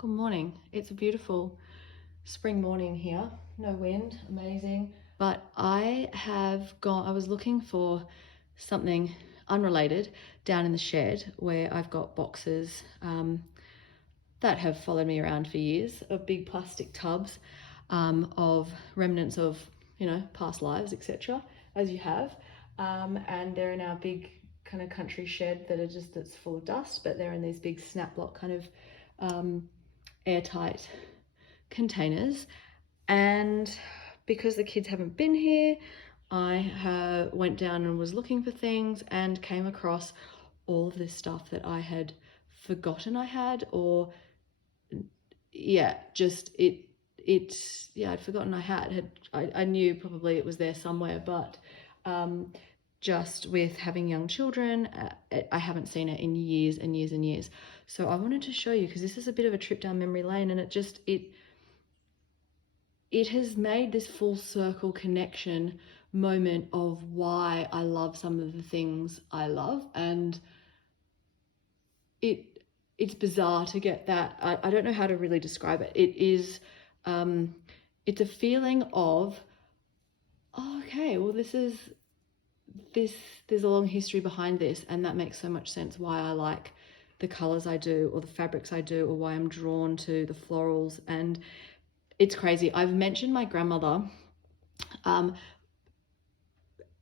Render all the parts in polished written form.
Good morning. It's a beautiful spring morning here. No wind, amazing. But I was looking for something unrelated down in the shed where I've got boxes that have followed me around for years of big plastic tubs of remnants of, past lives, etc., as you have. And they're in our big kind of country shed that's full of dust, but they're in these big snap lock kind of airtight containers. And because the kids haven't been here, I went down and was looking for things and came across all of this stuff that I had forgotten I had, or I'd forgotten I had. I knew probably it was there somewhere, but just with having young children, I haven't seen it in years and years and years. So I wanted to show you, because this is a bit of a trip down memory lane, and it has made this full circle connection moment of why I love some of the things I love. And it's bizarre to get that. I don't know how to really describe it. It is, it's a feeling of, oh, okay, well, there's a long history behind this, and that makes so much sense why I like the colors I do, or the fabrics I do, or why I'm drawn to the florals. And it's crazy. I've mentioned my grandmother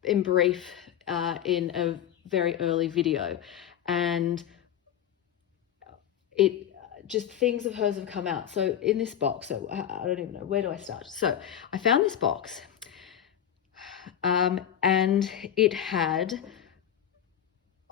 in brief in a very early video, and things of hers have come out. So in this box, so I don't even know, where do I start? So I found this box, and it had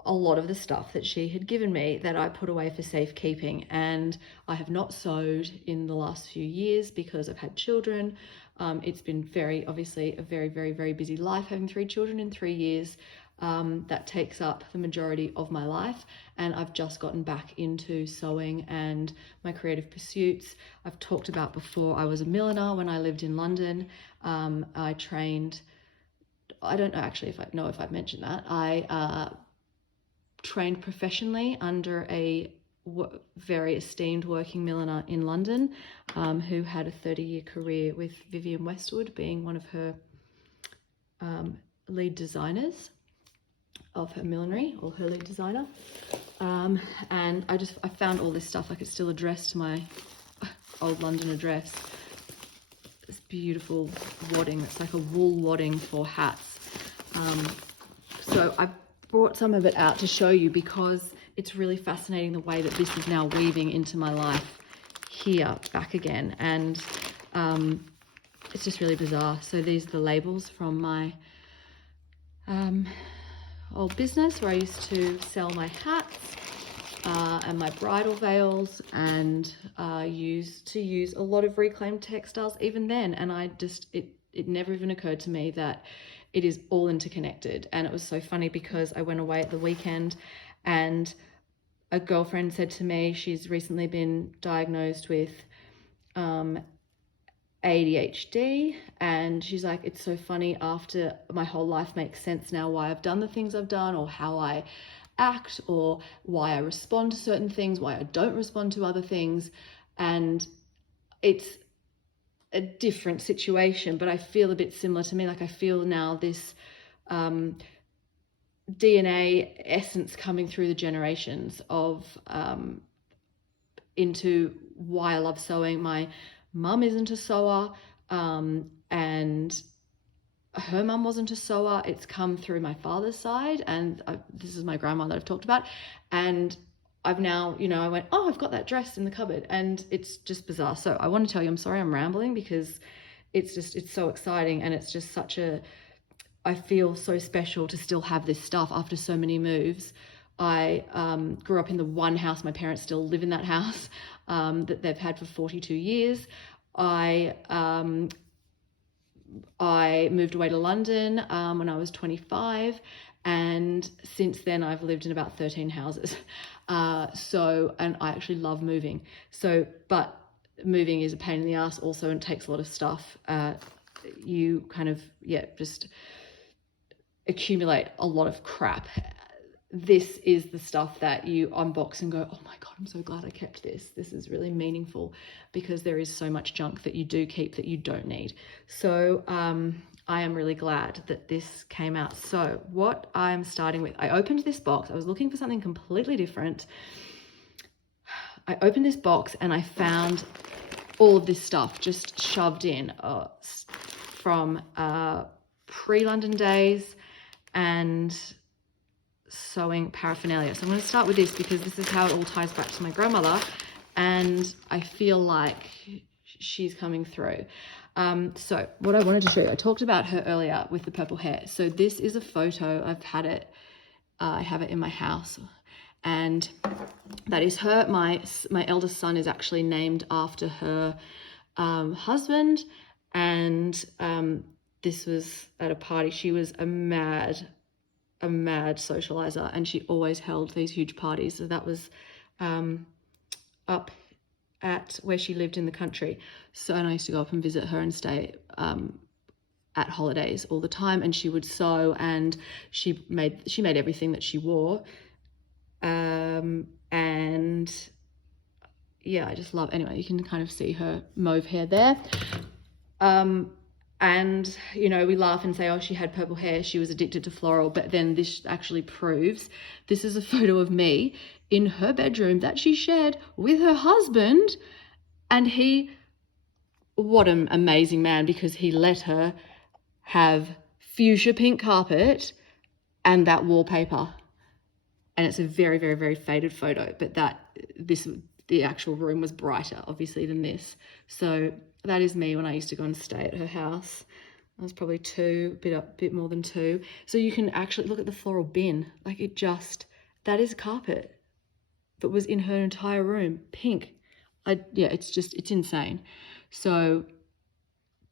a lot of the stuff that she had given me that I put away for safekeeping. And I have not sewed in the last few years because I've had children. It's been obviously a very, very, very busy life, having 3 children in 3 years. That takes up the majority of my life, and I've just gotten back into sewing and my creative pursuits. I've talked about before, I was a milliner when I lived in London. I trained, I don't know actually if I've mentioned that. I trained professionally under a very esteemed working milliner in London, who had a 30-year career with Vivienne Westwood being one of her lead designers of her millinery, or her lead designer. And I found all this stuff. I could still address to my old London address. This beautiful wadding, it's like a wool wadding for hats. So I brought some of it out to show you, because it's really fascinating the way that this is now weaving into my life here back again. And it's just really bizarre. So these are the labels from my old business where I used to sell my hats and my bridal veils, and used to use a lot of reclaimed textiles even then. And it never even occurred to me that it is all interconnected. And it was so funny because I went away at the weekend, and a girlfriend said to me, she's recently been diagnosed with ADHD, and she's like, it's so funny, after my whole life makes sense now why I've done the things I've done, or how I act, or why I respond to certain things, why I don't respond to other things. And it's a different situation, but I feel a bit similar to me. Like, I feel now this DNA essence coming through the generations of into why I love sewing. My mum isn't a sewer, and her mum wasn't a sewer. It's come through my father's side, and this is my grandma that I've talked about. And I've now, I went, oh, I've got that dress in the cupboard, and it's just bizarre. So I want to tell you, I'm sorry I'm rambling, because it's so exciting, and it's just I feel so special to still have this stuff after so many moves. I grew up in the one house, my parents still live in that house, that they've had for 42 years. I moved away to London when I was 25, and since then I've lived in about 13 houses. And I actually love moving. But moving is a pain in the ass also, and takes a lot of stuff. You kind of, just accumulate a lot of crap. this is the stuff that you unbox and go, oh my God, I'm so glad I kept this. This is really meaningful, because there is so much junk that you do keep that you don't need. So I am really glad that this came out. So what I'm starting with, I opened this box. I was looking for something completely different. I opened this box and I found all of this stuff just shoved in from pre-London days and sewing paraphernalia. So I'm going to start with this because this is how it all ties back to my grandmother, and I feel like she's coming through. So what I wanted to show you, I talked about her earlier with the purple hair. So this is a photo. I've had it, I have it in my house, and that is her. My eldest son is actually named after her husband, and this was at a party. She was a mad socializer, and she always held these huge parties. So that was up at where she lived in the country. So, and I used to go up and visit her and stay at holidays all the time, and she would sew, and she made everything that she wore. And yeah, I just love, anyway, you can kind of see her mauve hair there. And, you know, we laugh and say, oh, she had purple hair, she was addicted to floral. But then this actually proves, this is a photo of me in her bedroom that she shared with her husband. And he, what an amazing man, because he let her have fuchsia pink carpet and that wallpaper. And it's a very, very, very faded photo, but the actual room was brighter, obviously, than this. So that is me when I used to go and stay at her house. I was probably bit more than 2. So you can actually look at the floral bin. Like, it just, that is carpet that was in her entire room, pink. Yeah, it's insane. So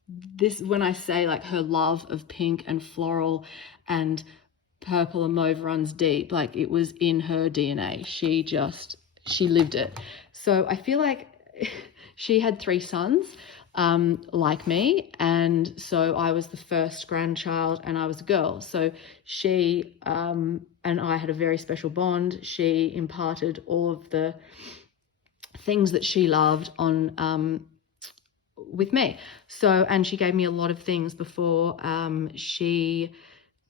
this, when I say like her love of pink and floral and purple and mauve runs deep, like it was in her DNA. She lived it. So I feel like she had 3 sons, like me, and so I was the first grandchild and I was a girl. So she and I had a very special bond. She imparted all of the things that she loved on with me. So, and she gave me a lot of things before she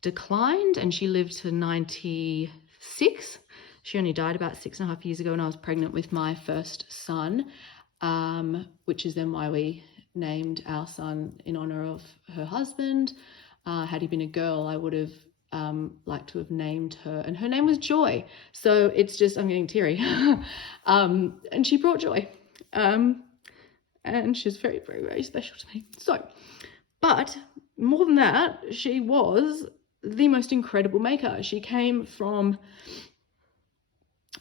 declined, and she lived to 96. She only died about 6.5 years ago when I was pregnant with my first son, which is then why we named our son in honor of her husband. Had he been a girl, I would have liked to have named her, and her name was Joy. So it's just, I'm getting teary. And she brought joy. And she's very, very, very special to me. So, but more than that, she was the most incredible maker. She came from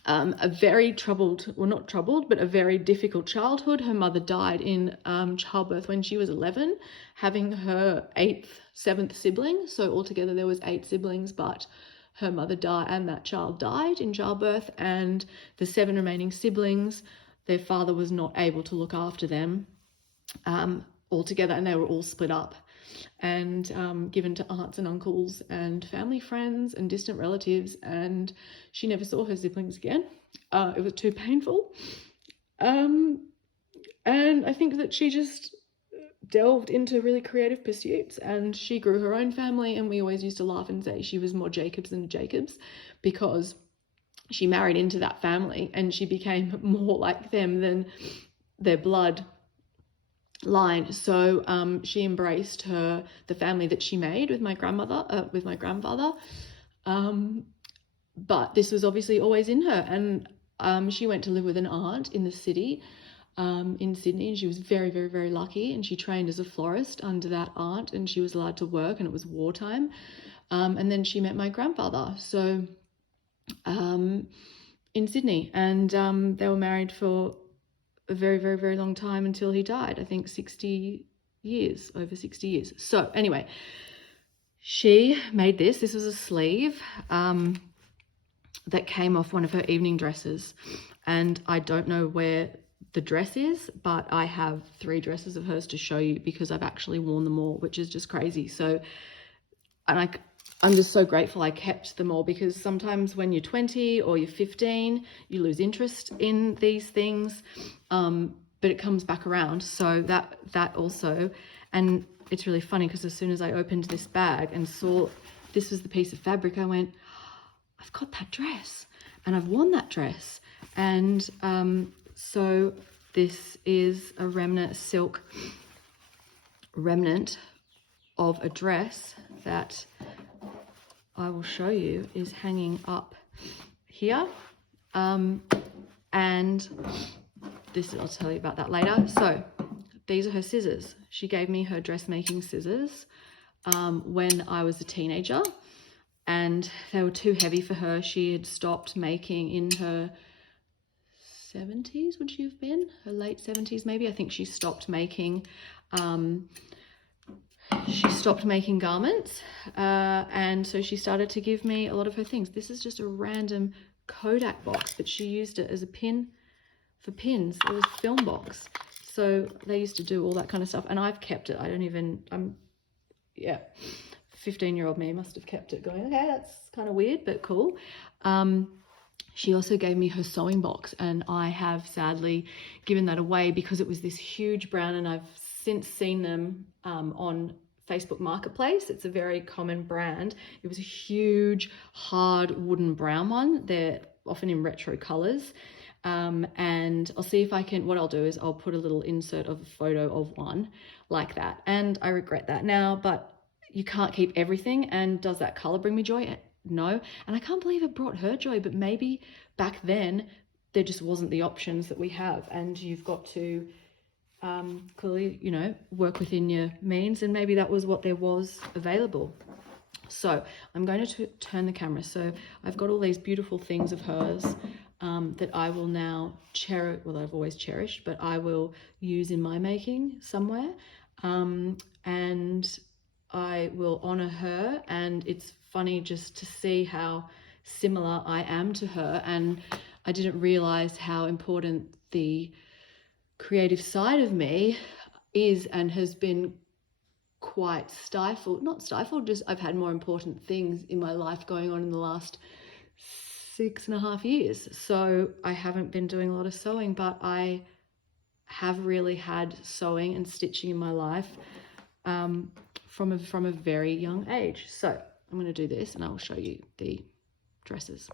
a very troubled, well, not troubled, but a very difficult childhood. Her mother died in childbirth when she was 11, having her 7th sibling. So altogether there was 8 siblings, but her mother died and that child died in childbirth, and the 7 remaining siblings, their father was not able to look after them altogether, and they were all split up and given to aunts and uncles and family friends and distant relatives, and she never saw her siblings again. It was too painful. And I think that she just delved into really creative pursuits, and she grew her own family, and we always used to laugh and say she was more Jacobs than Jacobs, because she married into that family and she became more like them than their blood line. So she embraced the family that she made with my grandfather. But this was obviously always in her, and she went to live with an aunt in the city, in Sydney, and she was very, very, very lucky, and she trained as a florist under that aunt, and she was allowed to work, and it was wartime. And then she met my grandfather, so in Sydney, and they were married for a very, very, very long time until he died. I think 60 years, over 60 years. So anyway, she made this. This was a sleeve that came off one of her evening dresses, and I don't know where the dress is, but I have 3 dresses of hers to show you because I've actually worn them all, which is just crazy. So, and I'm just so grateful I kept them all, because sometimes when you're 20 or you're 15, you lose interest in these things, but it comes back around. So that also, and it's really funny because as soon as I opened this bag and saw this was the piece of fabric, I went, I've got that dress and I've worn that dress. And so this is a remnant silk remnant of a dress that I will show you is hanging up here. And this, I'll tell you about that later. So these are her scissors. She gave me her dressmaking scissors when I was a teenager, and they were too heavy for her. She had stopped making in her 70s, would she have been? Her late 70s maybe. I think she stopped making garments, and so she started to give me a lot of her things. This is just a random Kodak box, but she used it as a pin for pins. It was a film box. So they used to do all that kind of stuff, and I've kept it. Yeah, 15-year-old me must have kept it going, okay, that's kind of weird, but cool. She also gave me her sewing box, and I have sadly given that away because it was this huge brown, and I've since seen them on Facebook Marketplace. It's a very common brand. It was a huge, hard wooden brown one. They're often in retro colors. And I'll see if I can, what I'll do is I'll put a little insert of a photo of one like that. And I regret that now, but you can't keep everything. And does that color bring me joy? No. And I can't believe it brought her joy, but maybe back then there just wasn't the options that we have, and you've got to clearly, you know, work within your means, and maybe that was what there was available. So I'm going to turn the camera. So I've got all these beautiful things of hers that I will now cherish, well, I've always cherished, but I will use in my making somewhere, and I will honor her. And it's funny just to see how similar I am to her, and I didn't realize how important the creative side of me is and has been quite not stifled, just I've had more important things in my life going on in the last 6.5 years. So I haven't been doing a lot of sewing, but I have really had sewing and stitching in my life from a very young age. So I'm going to do this and I will show you the dresses.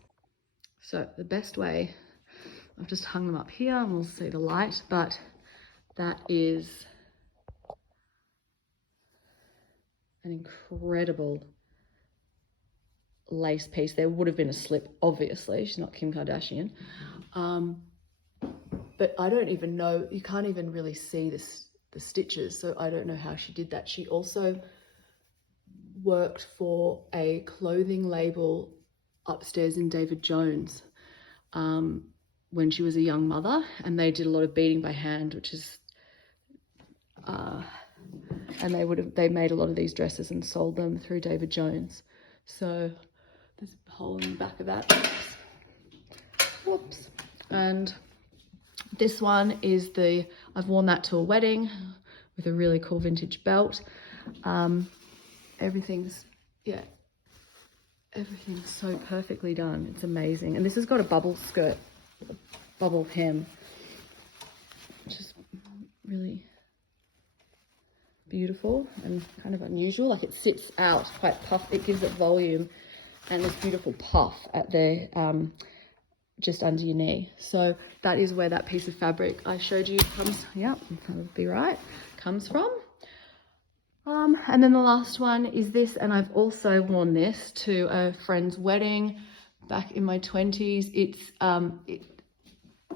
So the best way, I've just hung them up here and we'll see the light, but that is an incredible lace piece. There would have been a slip, obviously. She's not Kim Kardashian. But I don't even know, you can't even really see the stitches, so I don't know how she did that. She also worked for a clothing label upstairs in David Jones when she was a young mother, and they did a lot of beading by hand, which is and they made a lot of these dresses and sold them through David Jones. So there's a hole in the back of that. Whoops. And this one is I've worn that to a wedding with a really cool vintage belt. Everything's so perfectly done. It's amazing. And this has got a bubble skirt, a bubble hem, which is really beautiful and kind of unusual. Like it sits out quite puff. It gives it volume and this beautiful puff at the just under your knee. So that is where that piece of fabric I showed you comes. Yeah, that would be right. Comes from. And then the last one is this, and I've also worn this to a friend's wedding back in my 20s.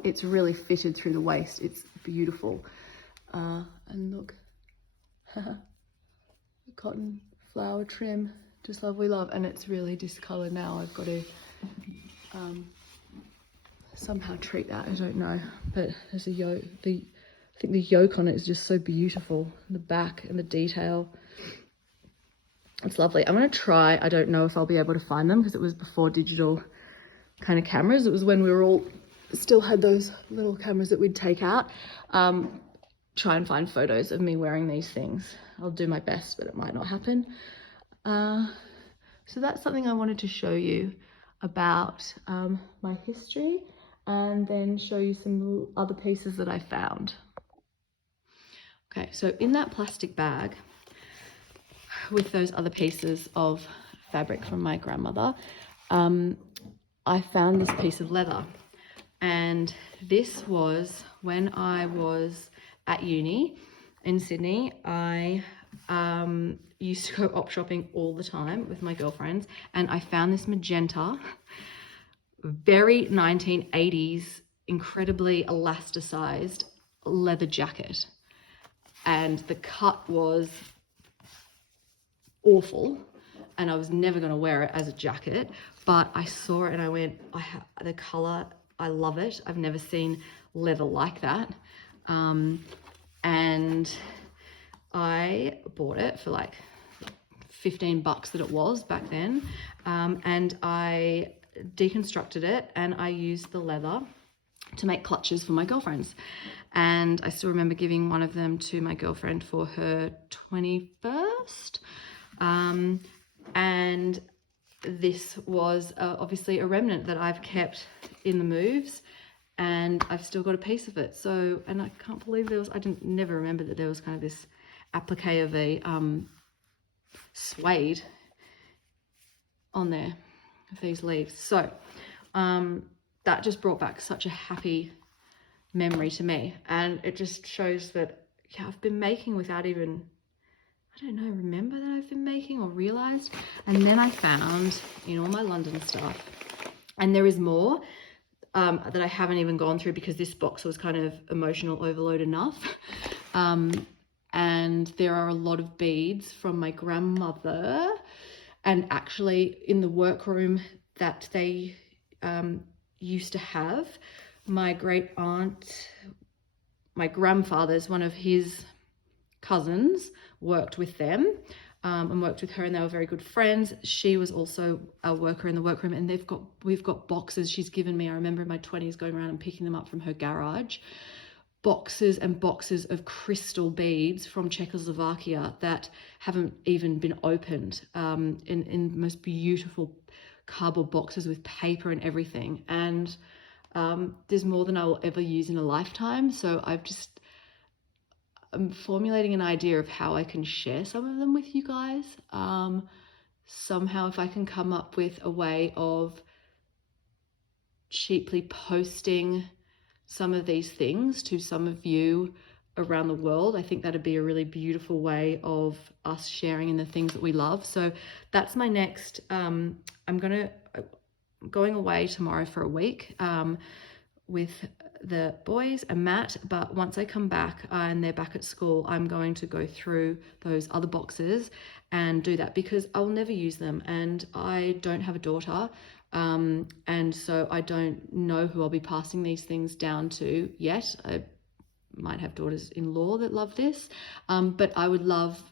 It's really fitted through the waist. It's beautiful. And look, the cotton flower trim, just lovely love. And it's really discolored now. I've got to somehow treat that, I don't know. But there's a yoke, I think the yoke on it is just so beautiful. The back and the detail. It's lovely. I'm going to try, I don't know if I'll be able to find them because it was before digital kind of cameras. It was when we were all still had those little cameras that we'd take out. Try and find photos of me wearing these things. I'll do my best, but it might not happen. So that's something I wanted to show you about my history, and then show you some other pieces that I found. Okay, so in that plastic bag with those other pieces of fabric from my grandmother, I found this piece of leather. And this was when I was at uni in Sydney. I used to go op shopping all the time with my girlfriends, and I found this magenta, very 1980s, incredibly elasticized leather jacket. And the cut was awful, and I was never going to wear it as a jacket, but I saw it and I went, the color, I love it. I've never seen leather like that. And I bought it for like $15 that it was back then. And I deconstructed it and I used the leather to make clutches for my girlfriends. And I still remember giving one of them to my girlfriend for her 21st. And this was obviously a remnant that I've kept in the moves, and I've still got a piece of it. So, and I can't believe I never remember that there was kind of this applique of a suede on there of these leaves. So that just brought back such a happy memory to me, and it just shows that, yeah, I've been making without even, I don't know, remember that I've been making or realized. And then I found in all my London stuff, and there is more that I haven't even gone through because this box was kind of emotional overload enough. And there are a lot of beads from my grandmother, and actually in the workroom that they used to have, my great aunt, my grandfather's, one of his cousins worked with them and worked with her, and they were very good friends. She was also a worker in the workroom, and we've got boxes she's given me. I remember in my 20s going around and picking them up from her garage, boxes and boxes of crystal beads from Czechoslovakia that haven't even been opened, in the most beautiful cardboard boxes with paper and everything. And there's more than I will ever use in a lifetime. So I'm formulating an idea of how I can share some of them with you guys. Somehow, if I can come up with a way of cheaply posting some of these things to some of you around the world, I think that'd be a really beautiful way of us sharing in the things that we love. So that's my next, I'm going away tomorrow for a week with the boys and Matt, but once I come back and they're back at school, I'm going to go through those other boxes and do that, because I'll never use them, and I don't have a daughter, and so I don't know who I'll be passing these things down to yet. I might have daughters-in-law that love this, but I would love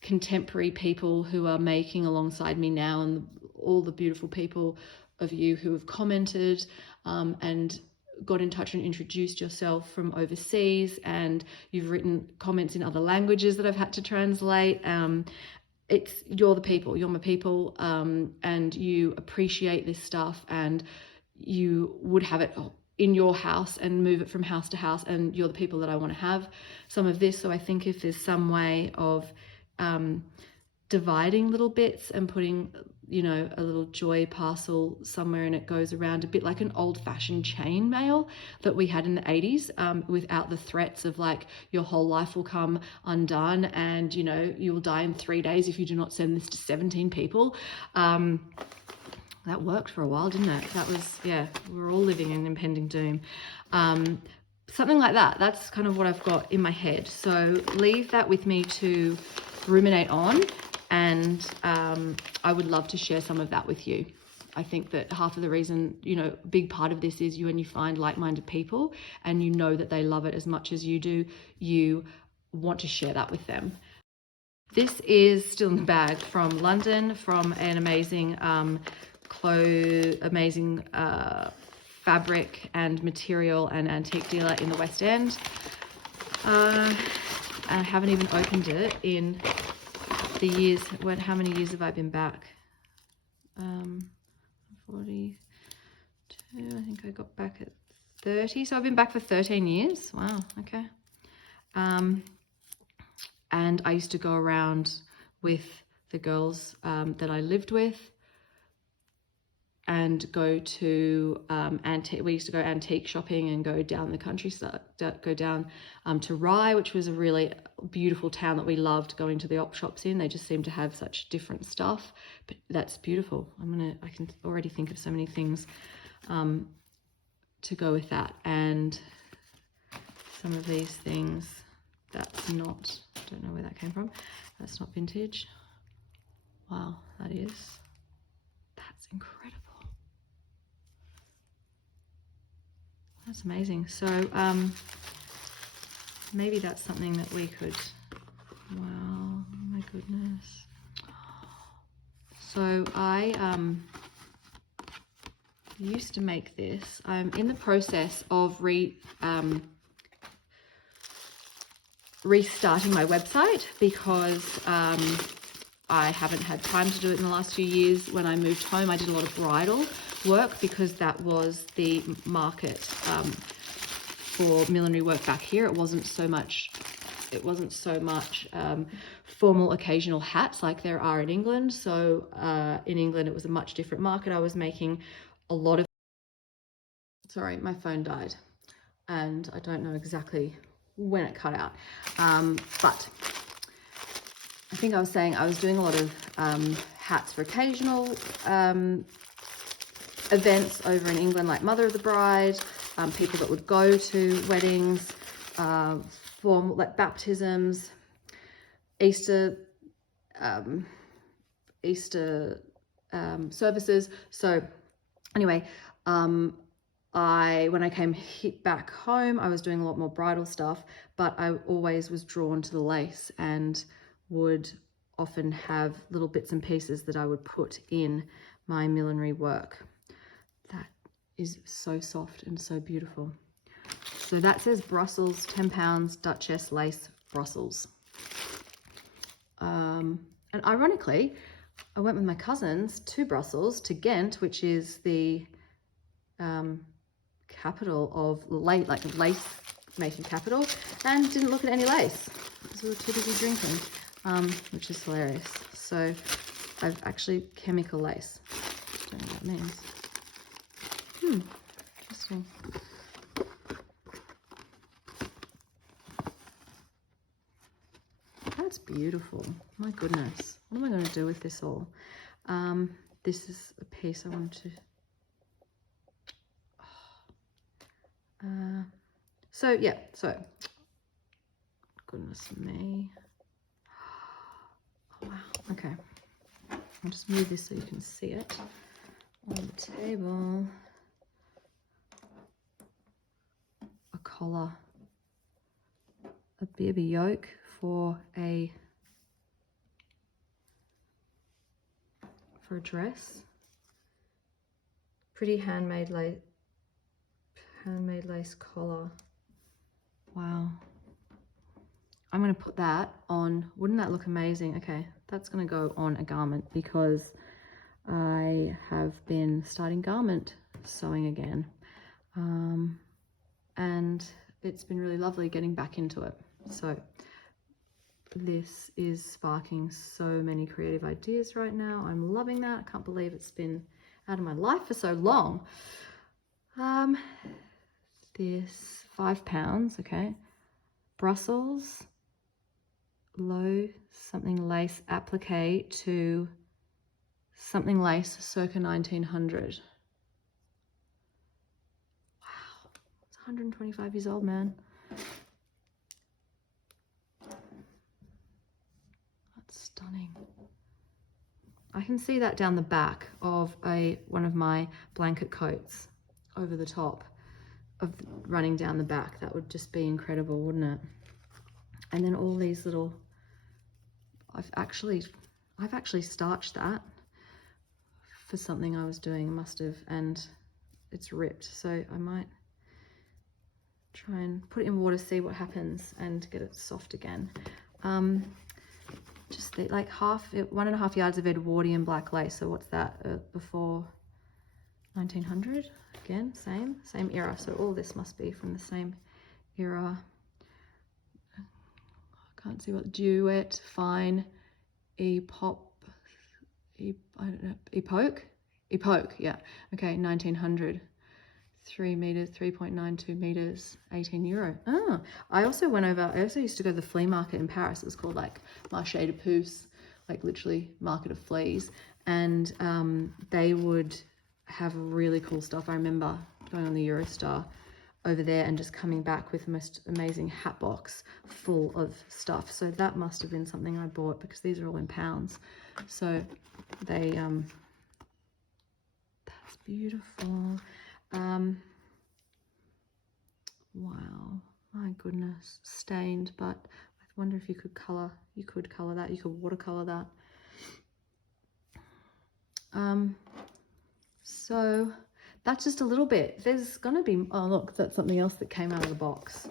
contemporary people who are making alongside me now, and all the beautiful people of you who have commented and got in touch and introduced yourself from overseas, and you've written comments in other languages that I've had to translate. You're the people, you're my people, and you appreciate this stuff, and you would have it in your house and move it from house to house, and you're the people that I want to have some of this. So I think if there's some way of dividing little bits and putting, you know, a little joy parcel somewhere, and it goes around a bit like an old-fashioned chain mail that we had in the 80s, without the threats of like your whole life will come undone and, you know, you will die in 3 days if you do not send this to 17 people. That worked for a while, didn't it? That was, yeah, we were all living in impending doom. Something like that. That's kind of what I've got in my head. So leave that with me to ruminate on, and I would love to share some of that with you. I think that half of the reason, you know, a big part of this is when you find like-minded people and you know that they love it as much as you do, you want to share that with them. This is still in the bag from London, from an amazing fabric and material and antique dealer in the West End. I haven't even opened it in the years. How many years have I been back? 42, I think I got back at 30. So I've been back for 13 years. Wow, okay. And I used to go around with the girls that I lived with and go to we used to go antique shopping and go down the countryside, go down to Rye, which was a really beautiful town that we loved going to the op shops in. They just seem to have such different stuff, but that's beautiful. I can already think of so many things to go with that. And some of these things, that's not, I don't know where that came from. That's not vintage. Wow, that's incredible. That's amazing. So maybe that's something that we could, wow, oh my goodness. So I used to make this. I'm in the process of restarting my website because I haven't had time to do it in the last few years. When I moved home, I did a lot of bridal work because that was the market for millinery work back here. It wasn't so much formal occasional hats like there are in England. So in England, it was a much different market. I was making a lot of, sorry, my phone died and I don't know exactly when it cut out. But I think I was saying I was doing a lot of hats for occasional events over in England, like Mother of the Bride, people that would go to weddings, like baptisms, Easter services. So anyway, when I came back home, I was doing a lot more bridal stuff, but I always was drawn to the lace and would often have little bits and pieces that I would put in my millinery work. That is so soft and so beautiful. So that says Brussels, 10 pounds, Duchess lace, Brussels. And ironically, I went with my cousins to Brussels, to Ghent, which is the capital of lace making capital, and didn't look at any lace because we were too busy drinking, which is hilarious. So I've actually chemical lace. Don't know what that means. Interesting. That's beautiful. My goodness. What am I going to do with this all? This is a piece I wanted to... so yeah, so goodness me. Oh, wow. Okay. I'll just move this so you can see it on the table. A collar, a baby yoke for a dress. Pretty handmade lace collar. Wow. I'm going to put that on. Wouldn't that look amazing? Okay, that's going to go on a garment because I have been starting garment sewing again. And it's been really lovely getting back into it. So this is sparking so many creative ideas right now. I'm loving that. I can't believe it's been out of my life for so long. This 5 pounds, okay. Brussels, low something lace applique to something lace circa 1900. Wow, it's 125 years old, man. That's stunning. I can see that down the back of one of my blanket coats over the top of running down the back. That would just be incredible, wouldn't it? And then all these little, I've actually starched that for something I was doing, must have, and it's ripped. So I might try and put it in water, see what happens, and get it soft again. just like 1.5 yards of Edwardian black lace. So what's that, before 1900? Again, same era. So all this must be from the same era. I can't see what, duet, fine, epoch, yeah. Okay, 1900. 3 meters, 3.92 meters, 18 euro. Oh, I also used to go to the flea market in Paris. It was called like Marché de Puces, like literally market of fleas. And they would have really cool stuff. I remember going on the Eurostar over there and just coming back with the most amazing hat box full of stuff. So that must have been something I bought, because these are all in pounds. So they, that's beautiful. Wow, my goodness, stained, but I wonder if you could color that, you could watercolor that. So that's just a little bit. There's gonna be, oh look, that's something else that came out of the box.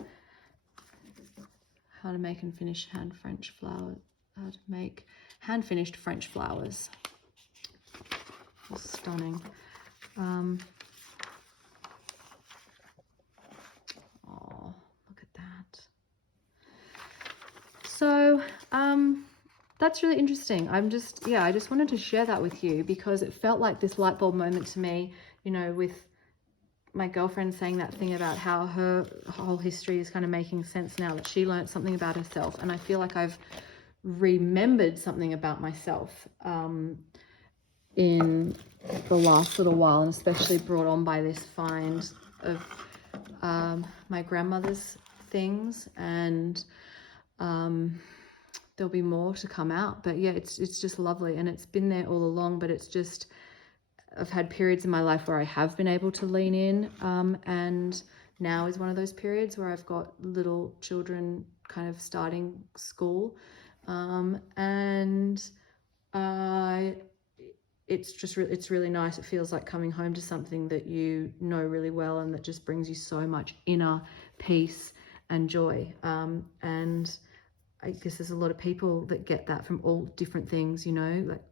How to make and finish hand finished French flowers. Stunning. Oh, look at that. So that's really interesting. I just wanted to share that with you, because it felt like this light bulb moment to me, you know, with my girlfriend saying that thing about how her whole history is kind of making sense now, that she learned something about herself. And I feel like I've remembered something about myself in the last little while, and especially brought on by this find of my grandmother's things. And there'll be more to come out, but yeah, it's just lovely, and it's been there all along. But it's just, I've had periods in my life where I have been able to lean in, and now is one of those periods where I've got little children kind of starting school, and it's really nice. It feels like coming home to something that you know really well, and that just brings you so much inner peace and joy. And I guess there's a lot of people that get that from all different things, you know, like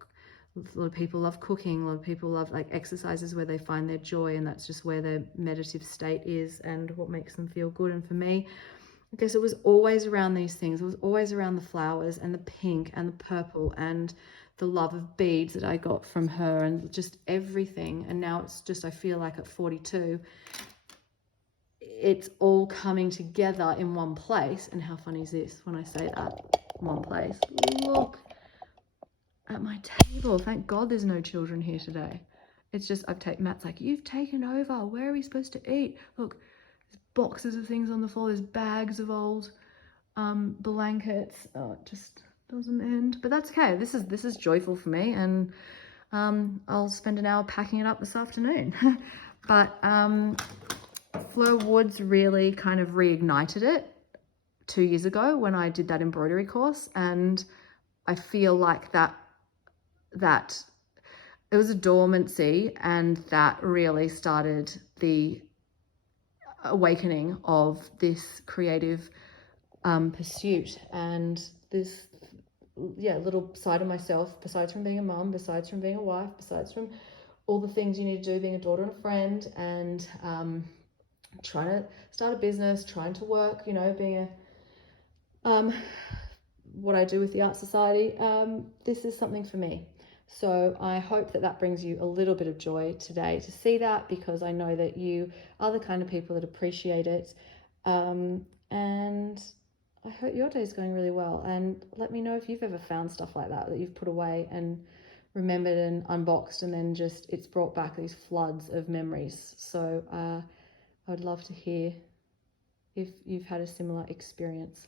a lot of people love cooking, a lot of people love like exercises where they find their joy, and that's just where their meditative state is and what makes them feel good. And for me, I guess it was always around these things. It was always around the flowers and the pink and the purple and the love of beads that I got from her, and just everything. And now it's just, I feel like at 42, it's all coming together in one place. And how funny is this when I say that? One place. Look at my table. Thank God there's no children here today. It's just, Matt's like, you've taken over. Where are we supposed to eat? Look, there's boxes of things on the floor. There's bags of old blankets. Oh, it just doesn't end. But that's okay. This is joyful for me, and I'll spend an hour packing it up this afternoon. But Fleur Woods really kind of reignited it 2 years ago when I did that embroidery course, and I feel like that it was a dormancy, and that really started the awakening of this creative pursuit, and this little side of myself, besides from being a mum, besides from being a wife, besides from all the things you need to do, being a daughter and a friend, and trying to start a business, trying to work, you know, being a what I do with the Art Society. This is something for me. So I hope that brings you a little bit of joy today to see that, because I know that you are the kind of people that appreciate it. And I hope your day is going really well. And let me know if you've ever found stuff like that you've put away and remembered and unboxed, and then just it's brought back these floods of memories. So I'd love to hear if you've had a similar experience.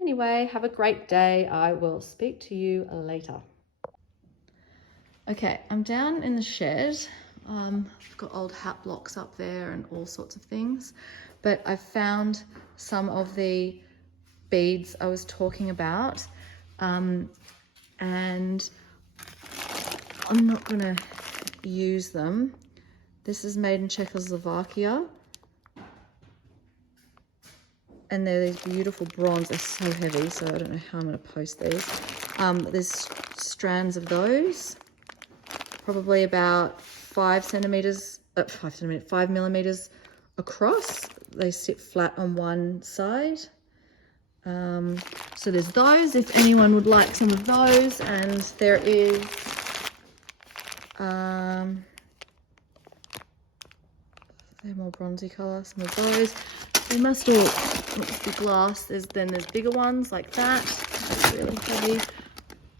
Anyway, have a great day. I will speak to you later. Okay, I'm down in the shed. I've got old hat blocks up there and all sorts of things, but I've found some of the beads I was talking about, and I'm not gonna use them. This is made in Czechoslovakia, and they're these beautiful bronze. They're so heavy, so I don't know how I'm gonna post these. There's strands of those, probably about 5 millimeters across. They sit flat on one side. So there's those, if anyone would like some of those. And there is they're more bronzy color, some of those. They must all be glass. There's bigger ones like that. That's really heavy.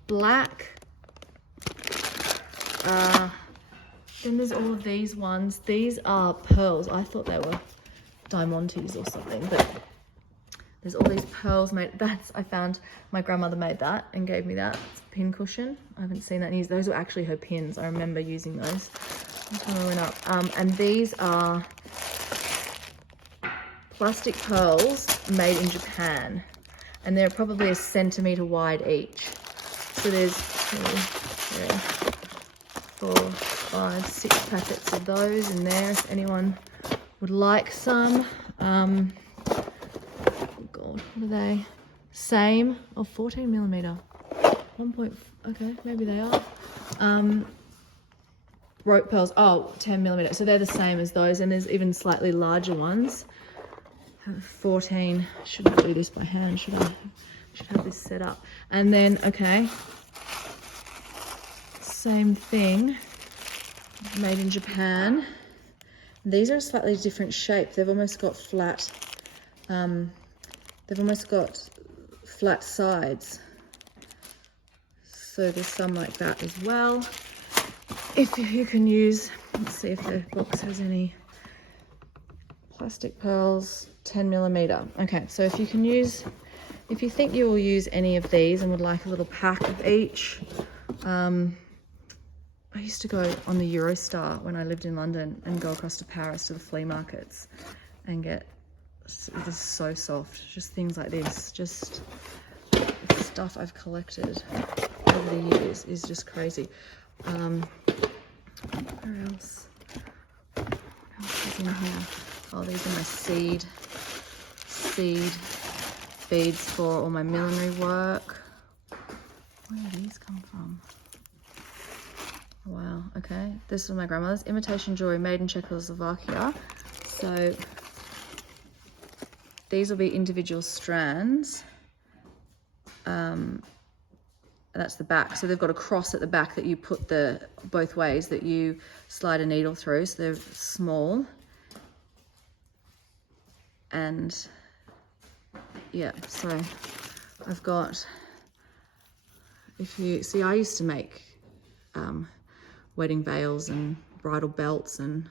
Black. Then there's all of these ones. These are pearls. I thought they were diamantes or something, but there's all these pearls made. I found my grandmother made that and gave me that. It's a pin cushion. I haven't seen that used. Those were actually her pins. I remember using those when I went up. And these are plastic pearls made in Japan, and they're probably 1 centimeter wide each. So there's 2, 3, 4, 5, 6 packets of those in there if anyone would like some. Oh God, what are they? Same, 14 millimeter. 1. Okay, maybe they are. Rope pearls, 10 millimeter. So they're the same as those, and there's even slightly larger ones. 14. Shouldn't do this by hand, should I? Should have this set up. And then, okay, same thing, made in Japan. These are a slightly different shape. They've almost got flat. They've almost got flat sides. So there's some like that as well. If you can use, let's see if the box has any plastic pearls, 10 millimeter. Okay, so if you think you will use any of these and would like a little pack of each, I used to go on the Eurostar when I lived in London and go across to Paris to the flea markets and get, it is so soft, just things like this, just stuff I've collected over the years is just crazy. Where else? What else is in here? Oh, these are my seed beads for all my millinery work. Where do these come from? Wow, okay. This is my grandmother's imitation jewelry made in Czechoslovakia. So these will be individual strands. That's the back. So they've got a cross at the back that you put both ways that you slide a needle through. So they're small. And yeah, so I've got, if you see, I used to make wedding veils and bridal belts and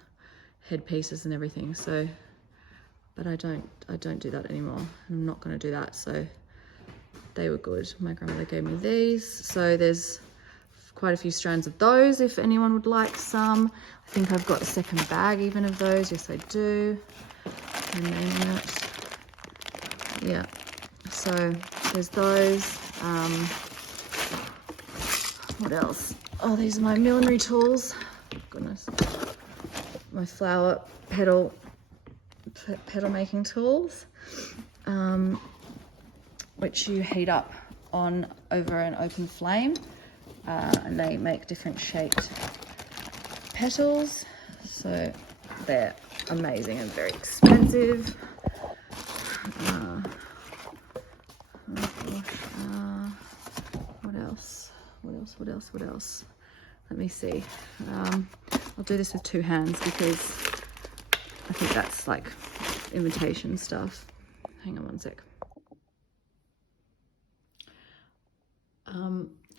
headpieces and everything. So, but I don't do that anymore. I'm not going to do that. So they were good. My grandmother gave me these. So there's quite a few strands of those if anyone would like some. I think I've got a second bag even of those. Yes, I do. Yeah, so there's those. What else? Oh, these are my millinery tools. Goodness. My flower petal making tools, which you heat up over an open flame, and they make different shaped petals. So they're amazing and very expensive. What else? Let me see. I'll do this with 2 hands because I think that's like imitation stuff. Hang on one sec.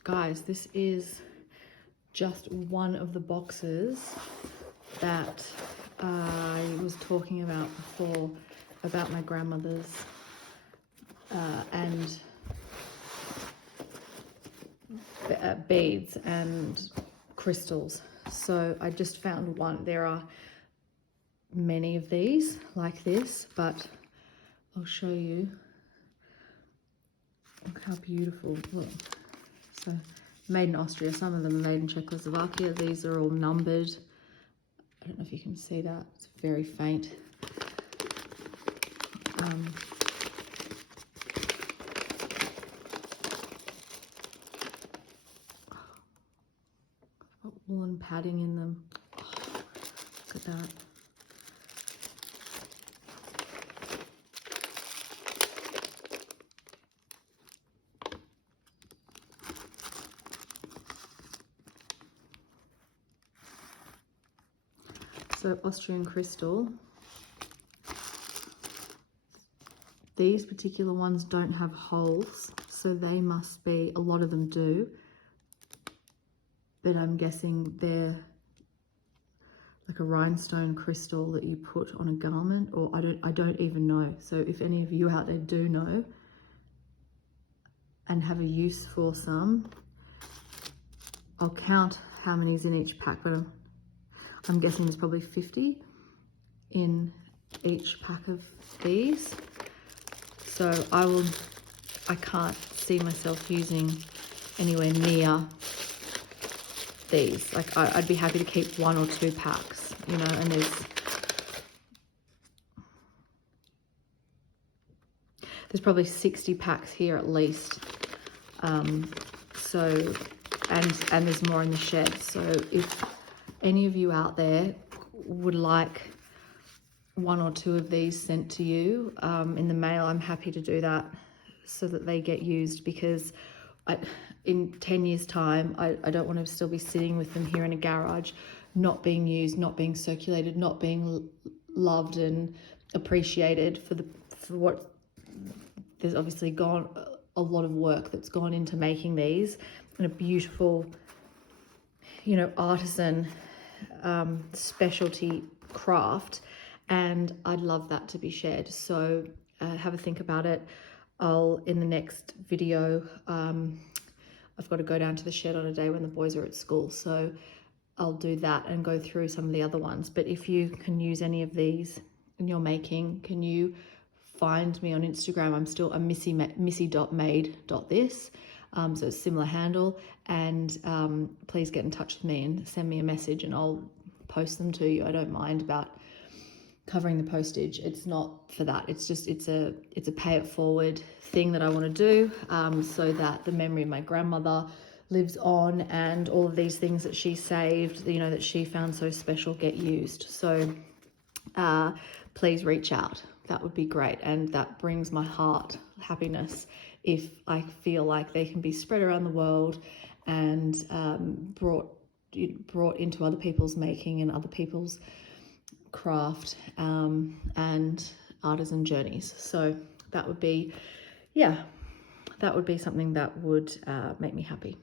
Guys, this is just one of the boxes that I was talking about before, about my grandmother's and beads and crystals. So I just found one. There are many of these like this, but I'll show you. Look how beautiful. Look. So made in Austria. Some of them are made in Czechoslovakia. These are all numbered. I don't know if you can see that. It's very faint. woolen padding in them. Oh, look at that. So Austrian crystal. These particular ones don't have holes, so they must be, a lot of them do, but I'm guessing they're like a rhinestone crystal that you put on a garment, or I don't even know. So if any of you out there do know and have a use for some, I'll count how many's in each pack, but I'm guessing there's probably 50 in each pack of these. So I can't see myself using anywhere near these. Like I'd be happy to keep 1 or 2 packs, you know, and there's probably 60 packs here at least. So, and there's more in the shed. So if any of you out there would like 1 or 2 of these sent to you in the mail, I'm happy to do that so that they get used, because in 10 years time, I don't want to still be sitting with them here in a garage, not being used, not being circulated, not being loved and appreciated for what there's obviously gone a lot of work that's gone into making these, and a beautiful, you know, artisan specialty craft, and I'd love that to be shared. So have a think about it. In the next video, I've got to go down to the shed on a day when the boys are at school, so I'll do that and go through some of the other ones. But if you can use any of these in your making, can you find me on Instagram? I'm still a missy.made.this, so it's a similar handle, and please get in touch with me and send me a message and I'll post them to you. I don't mind about covering the postage. It's not for that. It's just, it's a pay it forward thing that I want to do, so that the memory of my grandmother lives on, and all of these things that she saved, you know, that she found so special, get used. So please reach out. That would be great, and that brings my heart happiness if I feel like they can be spread around the world and brought into other people's making and other people's craft and artisan journeys. So that would be, yeah, that would be something that would make me happy.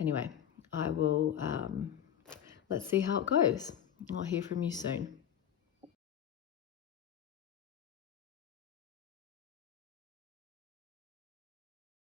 Anyway, I will, let's see how it goes. I'll hear from you soon.